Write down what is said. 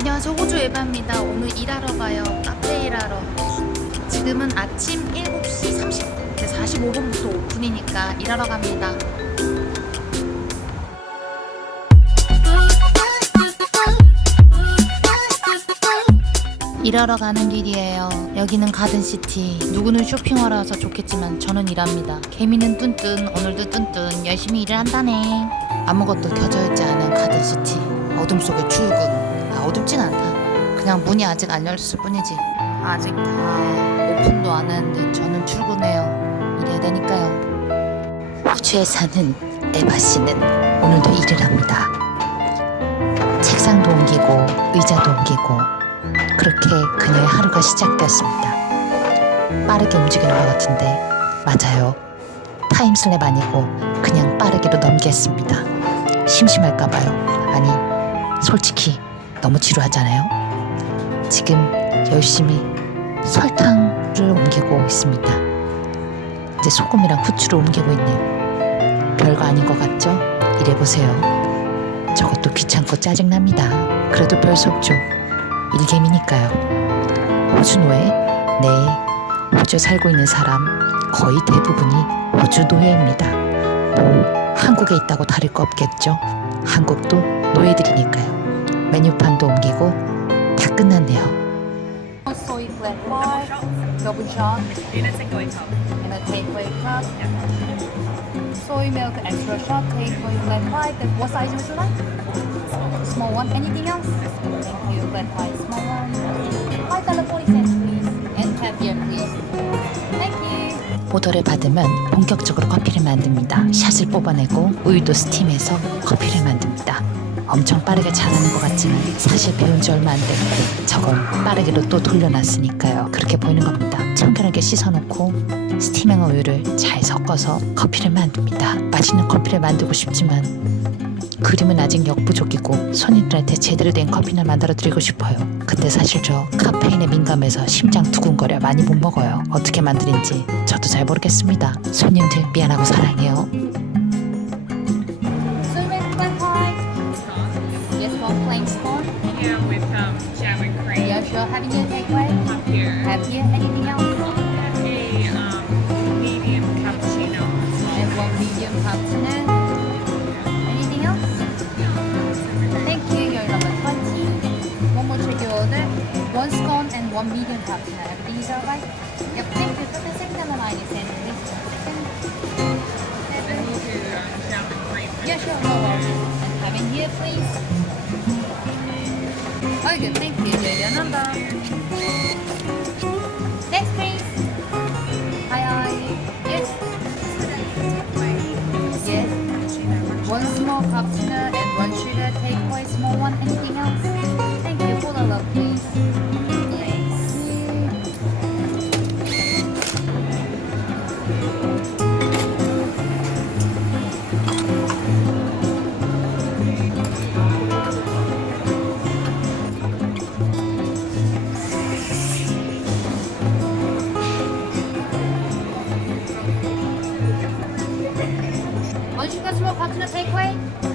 안녕하세요. 호주 에바입니다. 오늘 일하러 가요. 카페 일하러. 지금은 아침 7시 30, 45분부터 오픈이니까 일하러 갑니다. 일하러 가는 길이에요. 여기는 가든시티. 누구는 쇼핑하러 와서 좋겠지만 저는 일합니다. 개미는 뚠뚠 오늘도 뚠뚠. 열심히 일을 한다네. 아무것도 켜져 있지 않은 가든시티. 어둠 속의 출근 아 어둡진 않다. 그냥 문이 아직 안 열렸을 뿐이지. 아직. 다 오픈도 안 했는데 저는 출근해요. 일해야 되니까요. 호주에 사는 에바 씨는 오늘도 일을 합니다. 책상도 옮기고 의자도 옮기고 그렇게 그녀의 하루가 시작되었습니다. 빠르게 움직이는 것 같은데 맞아요. 타임슬랩 아니고 그냥 빠르게로 넘기겠습니다. 심심할까봐요. 아니 솔직히 너무 지루하잖아요. 지금 열심히 설탕을 옮기고 있습니다. 이제 소금이랑 후추를 옮기고 있네요. 별거 아닌 것 같죠? 이래 보세요. 저것도 귀찮고 짜증납니다. 그래도 별수 없죠. 일개미니까요. 호주 노예? 네. 호주에 살고 있는 사람 거의 대부분이 호주 노예입니다. 뭐 한국에 있다고 다를 거 없겠죠? 한국도 노예들이니까요 메뉴판도 옮기고 다 끝났네요 오더를 받으면 본격적으로 커피를 만듭니다 샷을 뽑아내고 우유도 스팀해서 커피를 만듭니다 엄청 빠르게 잘하는 것 같지만 사실 배운 지 얼마 안 됐고 저걸 빠르게로 또 돌려놨으니까요. 그렇게 보이는 겁니다. 청결하게 씻어놓고 스팀한 우유를 잘 섞어서 커피를 만듭니다. 맛있는 커피를 만들고 싶지만 그림은 아직 역부족이고 손님들한테 제대로 된 커피를 만들어 드리고 싶어요. 근데 사실 저 카페인에 민감해서 심장 두근거려 많이 못 먹어요. 어떻게 만드는지 저도 잘 모르겠습니다. 손님들 미안하고 사랑해요 with um, jam and cream. Yeah, sure. Having your takeaway. Up here. Have you Anything else? A um, medium cappuccino. And one medium cappuccino. Anything else? Thank you. Your number 20. One more check your order. One scone and one medium cappuccino. Everything is alright? Yep, thank you. Put the second on the line, is please. And we'll do um, cream. Yeah, sure. No worries. And having here, please. I can take PJ Ananda. Next please. Hi hi. Yes. Yes. One small cappuccino and one sugar take small one and Rock in the takeaway.